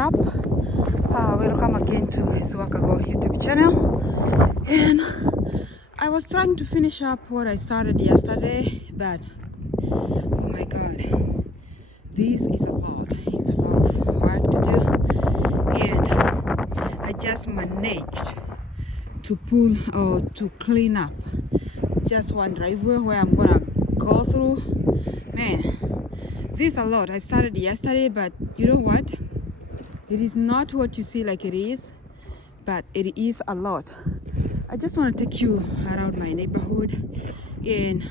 up? Welcome again to his Wakago YouTube channel. And I was trying to finish up what I started yesterday, but oh my god, this is a lot. It's a lot of work to do, and I just managed to pull or to clean up just one driveway where I'm gonna go through. Man, this is a lot. I started yesterday, but you know what? It is not what you see like it is, but it is a lot. I just want to take you around my neighborhood and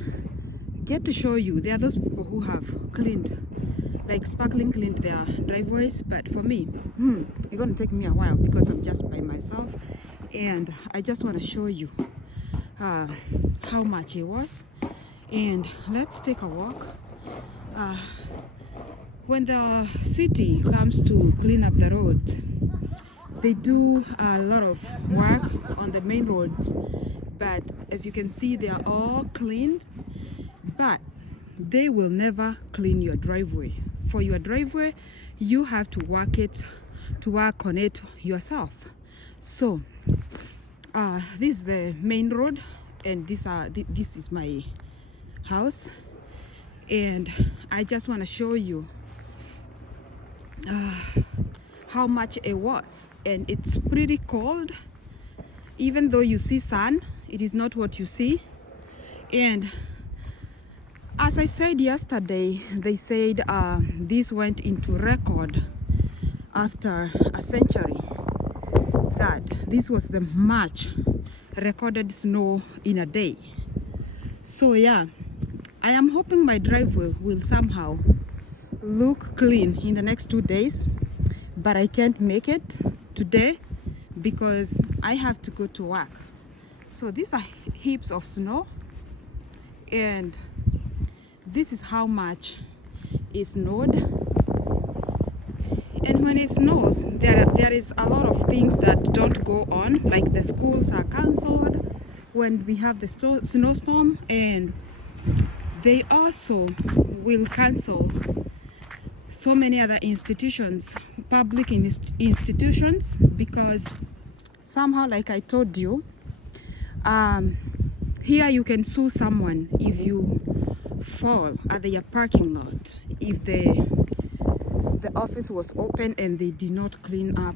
get to show you. There are those people who have cleaned, like sparkling cleaned their driveways, but for me, it's going to take me a while because I'm just by myself, and I just want to show you how much it was. And let's take a walk. When the city comes to clean up the roads, they do a lot of work on the main roads, but as you can see, they are all cleaned, but they will never clean your driveway. For your driveway, you have to work on it yourself. So this is the main road, and this is my house, and I just want to show you how much it was. And it's pretty cold. Even though you see sun, it is not what you see. And as I said yesterday, they said this went into record after a century, that this was the much recorded snow in a day. So yeah, I am hoping my driveway will somehow look clean in the next 2 days, but I can't make it today because I have to go to work. So these are heaps of snow, and this is how much it snowed. And when it snows, there is a lot of things that don't go on, like the schools are cancelled when we have the snowstorm, and they also will cancel so many other institutions, public institutions, because somehow, like I told you, here you can sue someone if you fall at their parking lot, if the office was open and they did not clean up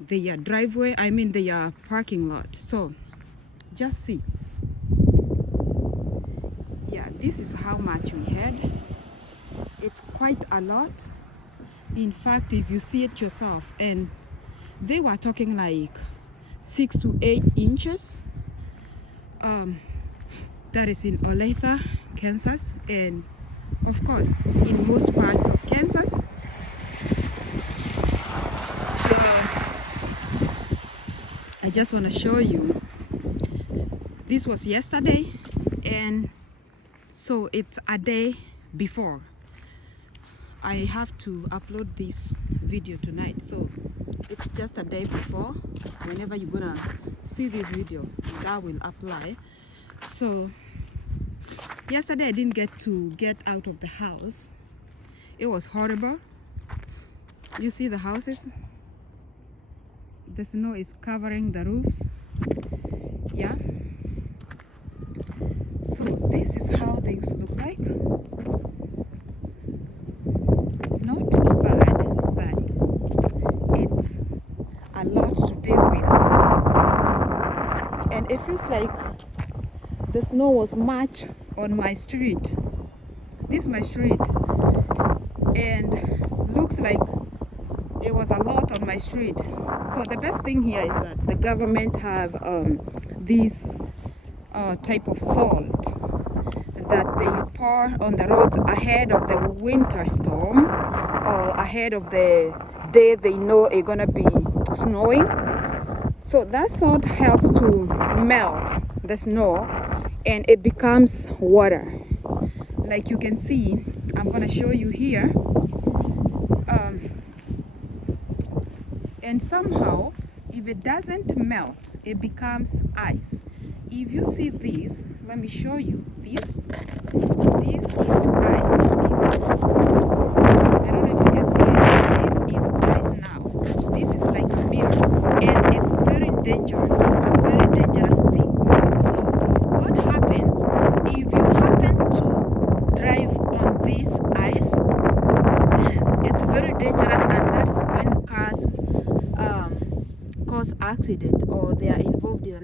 their driveway, I mean their parking lot. So just see. Yeah, this is how much we had. It's quite a lot. In fact, if you see it yourself, and they were talking like 6 to 8 inches. That is in Olathe, Kansas, and of course in most parts of Kansas. So I just want to show you, this was yesterday, and so it's a day before. I have to upload this video tonight, so it's just a day before. Whenever you're gonna see this video, that will apply. So yesterday I didn't get out of the house. It was horrible. You see the houses? The snow is covering the roofs. Yeah. So this is how things look like. Not too bad, but it's a lot to deal with. And it feels like the snow was much on my street. This is my street, and looks like it was a lot on my street. So the best thing here is that the government have this type of salt that they pour on the roads ahead of the winter storm, or ahead of the day they know it's gonna be snowing. So that salt helps to melt the snow and it becomes water. Like you can see, I'm gonna show you here. And somehow, if it doesn't melt, it becomes ice. If you see this, let me show you this. This is ice. I don't know if you can see it. This is ice now.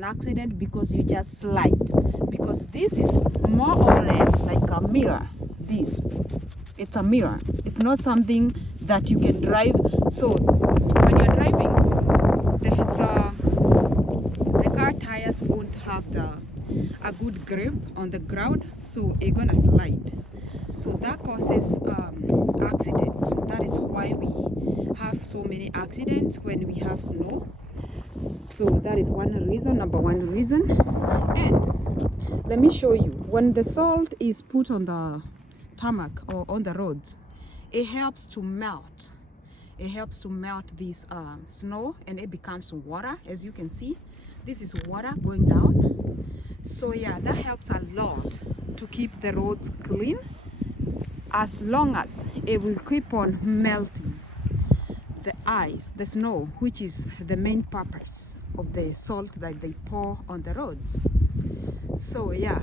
accident because you just slide, because this is more or less like a mirror. This, it's a mirror. It's not something that you can drive. So when you're driving, the car tires won't have a good grip on the ground, so it's gonna slide. So that causes accidents. That is why we have so many accidents when we have snow. So that is one reason, number one reason. And let me show you, when the salt is put on the tarmac or on the roads, it helps to melt. It helps to melt this snow, and it becomes water. As you can see, this is water going down. So yeah, that helps a lot to keep the roads clean, as long as it will keep on melting the ice, the snow, which is the main purpose of the salt that they pour on the roads. So yeah,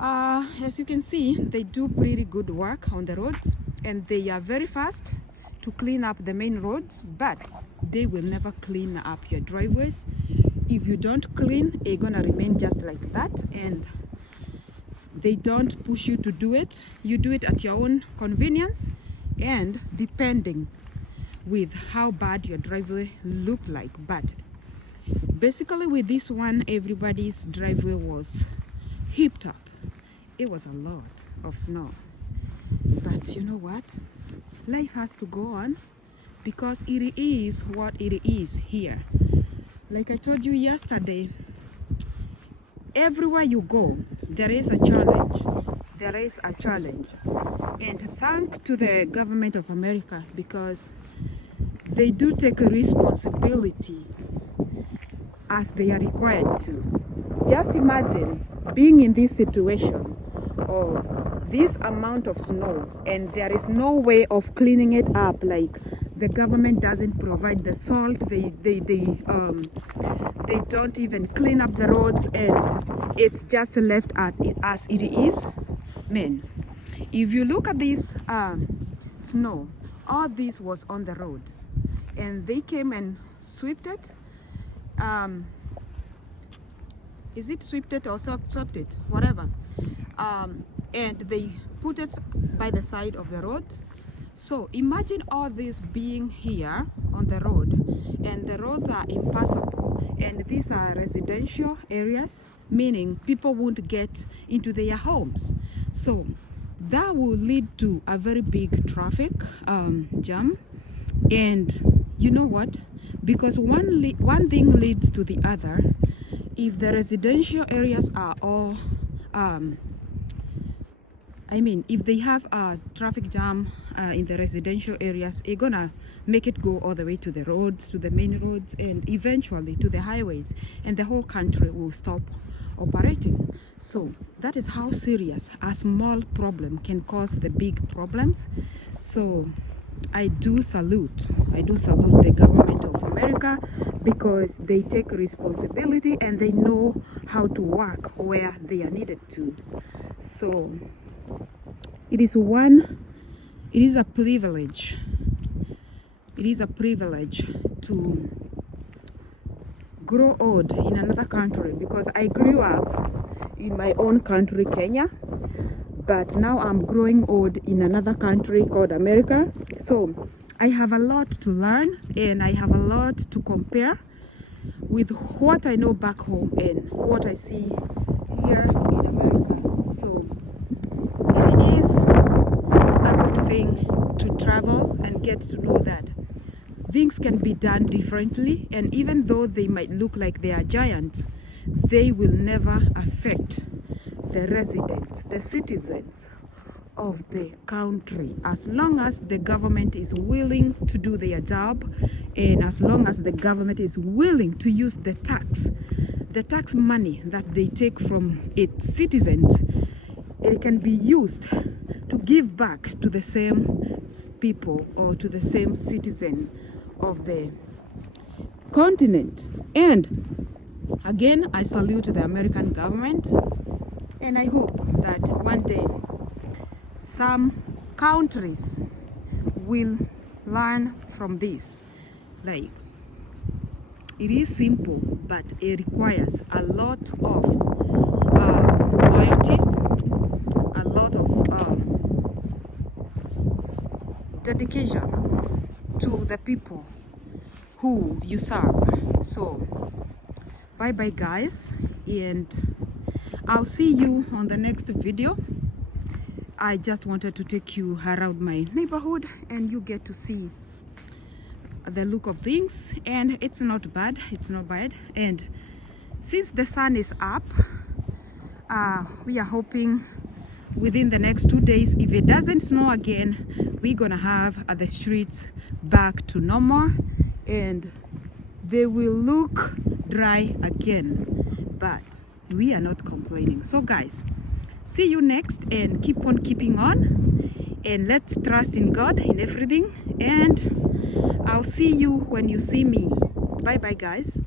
as you can see, they do pretty good work on the roads, and they are very fast to clean up the main roads, but they will never clean up your driveways. If you don't clean, it's gonna remain just like that, and they don't push you to do it. You do it at your own convenience, and depending with how bad your driveway look like. But basically with this one, everybody's driveway was heaped up. It was a lot of snow, but you know what, life has to go on, because it is what it is here. Like I told you yesterday, everywhere you go, there is a challenge. There is a challenge. And thanks to the government of America, because they do take a responsibility as they are required to. Just imagine being in this situation of this amount of snow, and there is no way of cleaning it up. Like, the government doesn't provide the salt, they don't even clean up the roads, and it's just left as it is. Man, if you look at this snow, all this was on the road, and they came and swept it. Is it swept it or swept it? Whatever. And they put it by the side of the road. So imagine all this being here on the road, and the roads are impassable, and these are residential areas, meaning people won't get into their homes. So that will lead to a very big traffic jam. And you know what? Because one thing leads to the other. If the residential areas are all if they have a traffic jam in the residential areas, it's gonna make it go all the way to the roads, to the main roads, and eventually to the highways, and the whole country will stop operating. So that is how serious a small problem can cause the big problems. So I do salute the government of America, because they take responsibility and they know how to work where they are needed to. So it is a privilege. It is a privilege to grow old in another country, because I grew up in my own country, Kenya, but now I'm growing old in another country called America. So I have a lot to learn, and I have a lot to compare with what I know back home and what I see here in America. So it is a good thing to travel and get to know that things can be done differently, and even though they might look like they are giants, they will never affect the residents, the citizens of the country, as long as the government is willing to do their job, and as long as the government is willing to use the tax money that they take from its citizens. It can be used to give back to the same people or to the same citizen of the continent. And again, I salute the American government, and I hope that one day some countries will learn from this. Like, it is simple, but it requires a lot of loyalty, a lot of dedication to the people who you serve. So bye bye guys, and I'll see you on the next video. I just wanted to take you around my neighborhood and you get to see the look of things, and it's not bad, it's not bad. And since the sun is up, we are hoping within the next 2 days, if it doesn't snow again, we're gonna have the streets back to normal and they will look dry again, but we are not complaining. So guys, see you next, and keep on keeping on, and let's trust in God in everything, and I'll see you when you see me. Bye bye guys.